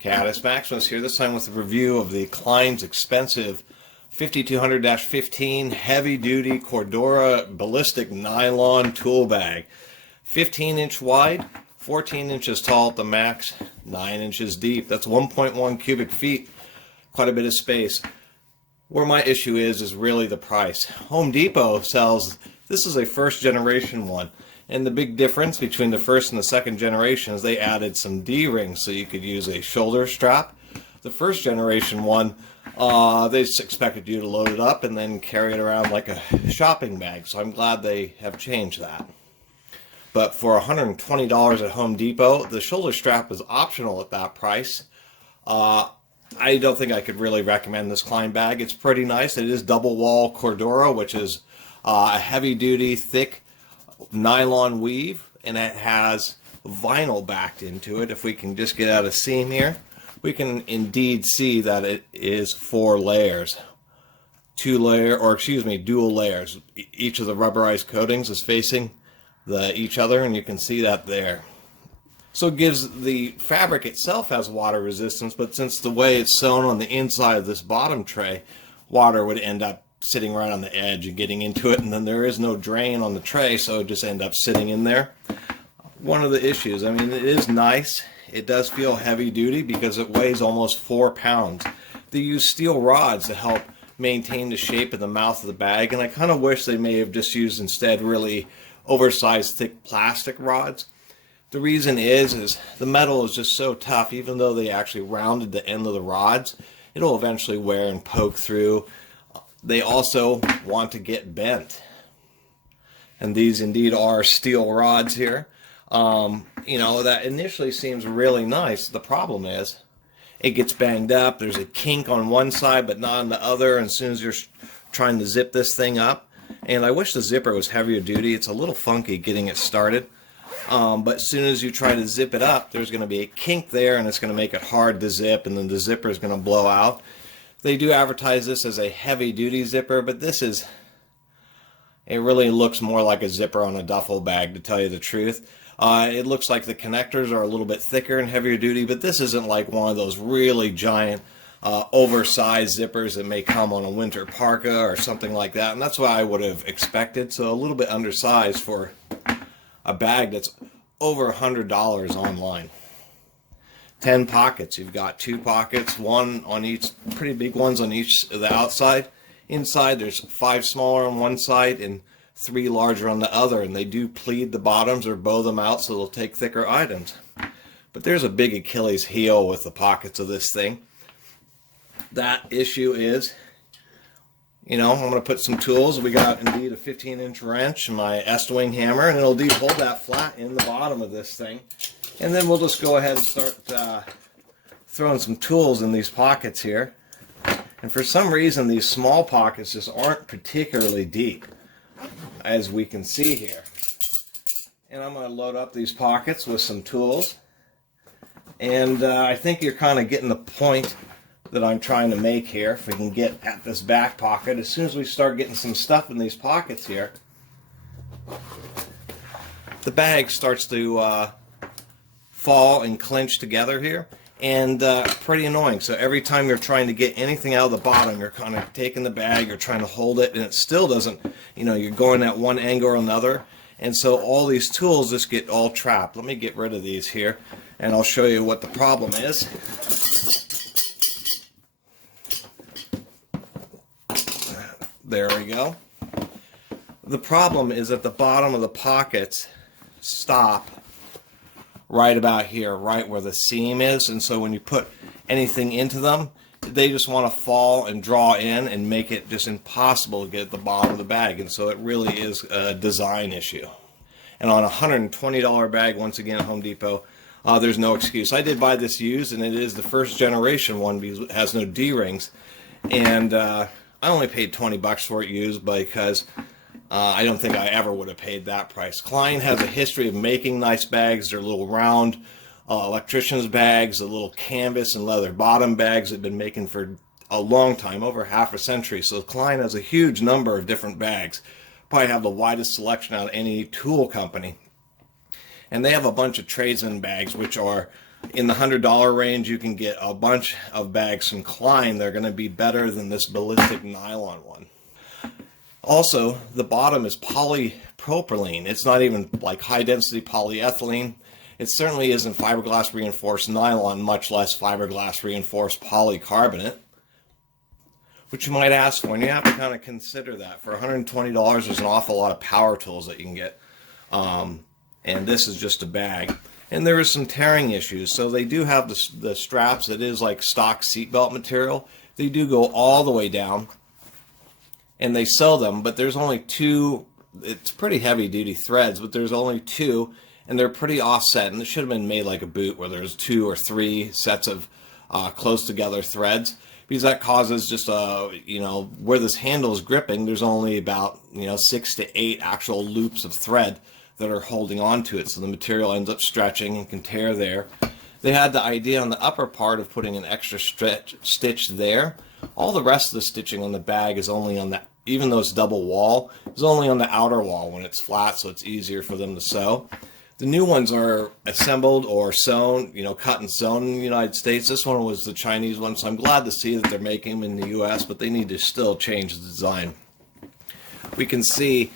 Caddis Maximus here, this time with a review of the Klein's expensive 5200-15 heavy-duty Cordura ballistic nylon tool bag. 15-inch wide, 14 inches tall at the max, 9 inches deep. That's 1.1 cubic feet, quite a bit of space. Where my issue is really the price. Home Depot sells, this is a first generation one. And the big difference between the first and the second generation is they added some D-rings so you could use a shoulder strap. The first generation one, they just expected you to load it up and then carry it around like a shopping bag. So I'm glad they have changed that. But for $120 at Home Depot, the shoulder strap is optional at that price. I don't think I could really recommend this Klein bag. It's pretty nice. It is double wall Cordura, which is a heavy duty, thick nylon weave, and it has vinyl backed into it. If we can just get out a seam here, we can indeed see that it is 4 layers. Dual layers. Each of the rubberized coatings is facing each other, and you can see that there. So it gives, the fabric itself has water resistance, but since the way it's sewn on the inside of this bottom tray, water would end up sitting right on the edge and getting into it, and then there is no drain on the tray, so it just end up sitting in there. One of the issues, I mean, it is nice. It does feel heavy duty because it weighs almost 4 pounds. They use steel rods to help maintain the shape of the mouth of the bag, and I kind of wish they may have just used instead really oversized thick plastic rods. The reason is the metal is just so tough, even though they actually rounded the end of the rods, it'll eventually wear and poke through. They also want to get bent. And these indeed are steel rods here. You know, that initially seems really nice. The problem is it gets banged up. There's a kink on one side but not on the other, and as soon as you're trying to zip this thing up, and I wish the zipper was heavier duty. It's a little funky getting it started. But as soon as you try to zip it up, there's going to be a kink there, and it's going to make it hard to zip, and then the zipper is going to blow out. They do advertise this as a heavy-duty zipper, but it really looks more like a zipper on a duffel bag, to tell you the truth. It looks like the connectors are a little bit thicker and heavier duty, but this isn't like one of those really giant, oversized zippers that may come on a winter parka or something like that, and that's what I would have expected. So a little bit undersized for a bag that's over $100 online. 10 pockets. You've got 2 pockets, one on each, pretty big ones on each of the outside. Inside there's 5 smaller on one side and 3 larger on the other, and they do pleat the bottoms or bow them out so they'll take thicker items. But there's a big Achilles heel with the pockets of this thing. That issue is, you know, I'm going to put some tools. We got indeed a 15-inch wrench and my Estwing hammer, and it'll hold that flat in the bottom of this thing. And then we'll just go ahead and start throwing some tools in these pockets here. And for some reason, these small pockets just aren't particularly deep, as we can see here. And I'm going to load up these pockets with some tools. And I think you're kind of getting the point that I'm trying to make here. If we can get at this back pocket, as soon as we start getting some stuff in these pockets here, the bag starts to fall and clinch together here, and pretty annoying. So every time you're trying to get anything out of the bottom, you're kind of taking the bag, you're trying to hold it, and it still doesn't, you know, you're going at one angle or another, and so all these tools just get all trapped. Let me get rid of these here, and I'll show you what the problem is. There we go. The problem is that the bottom of the pockets stop right about here, right where the seam is, and so when you put anything into them, they just want to fall and draw in and make it just impossible to get at the bottom of the bag, and so it really is a design issue. And on a $120 bag, once again at Home Depot, there's no excuse. I did buy this used, and it is the first generation one because it has no D-rings, and I only paid 20 bucks for it used because I don't think I ever would have paid that price. Klein has a history of making nice bags. They're little round electrician's bags, the little canvas and leather bottom bags they've been making for a long time, over half a century. So Klein has a huge number of different bags. Probably have the widest selection out of any tool company. And they have a bunch of tradesman bags, which are In the $100 range, you can get a bunch of bags from Klein. They're going to be better than this ballistic nylon one. Also, the bottom is polypropylene. It's not even like high-density polyethylene. It certainly isn't fiberglass reinforced nylon, much less fiberglass reinforced polycarbonate, which you might ask for, and you have to kind of consider that. For $120, there's an awful lot of power tools that you can get, and this is just a bag. And there is some tearing issues, so they do have the straps. It is like stock seatbelt material. They do go all the way down, and they sell them, but there's only two. It's pretty heavy-duty threads, but there's only two, and they're pretty offset, and it should have been made like a boot where there's 2 or 3 sets of close together threads, because that causes just where this handle is gripping, there's only about 6 to 8 actual loops of thread that are holding on to it, so the material ends up stretching and can tear there. They had the idea on the upper part of putting an extra stitch there. All the rest of the stitching on the bag is only on the, even though it's double wall, is only on the outer wall when it's flat, so it's easier for them to sew. The new ones are assembled or sewn, cut and sewn in the United States. This one was the Chinese one, so I'm glad to see that they're making them in the US, but they need to still change the design. We can see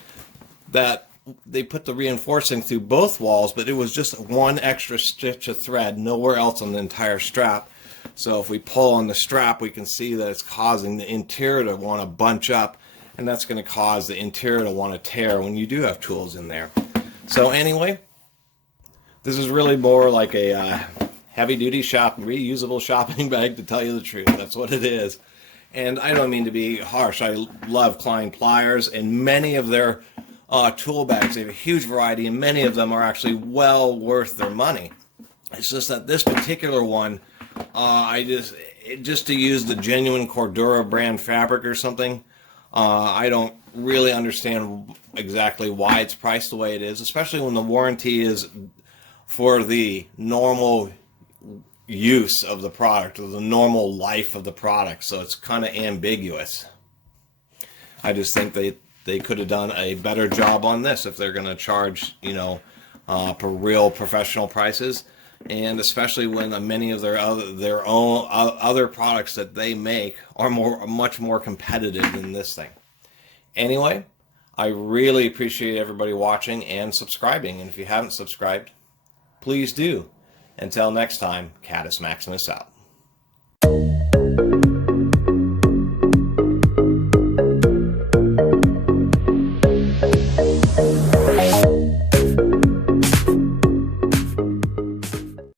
that they put the reinforcing through both walls, but it was just one extra stitch of thread, nowhere else on the entire strap. So if we pull on the strap, we can see that it's causing the interior to want to bunch up, and that's going to cause the interior to want to tear when you do have tools in there. So anyway, this is really more like a heavy-duty reusable shopping bag, to tell you the truth. That's what it is. And I don't mean to be harsh. I love Klein pliers, and many of their tool bags, they have a huge variety, and many of them are actually well worth their money. It's just that this particular one, just to use the genuine Cordura brand fabric or something, I don't really understand exactly why it's priced the way it is, especially when the warranty is for the normal use of the product, or the normal life of the product, so it's kind of ambiguous. I just think they could have done a better job on this if they're going to charge, for real professional prices, and especially when many of their other products that they make are much more competitive than this thing. Anyway, I really appreciate everybody watching and subscribing, and if you haven't subscribed, please do. Until next time, Catus Maximus out.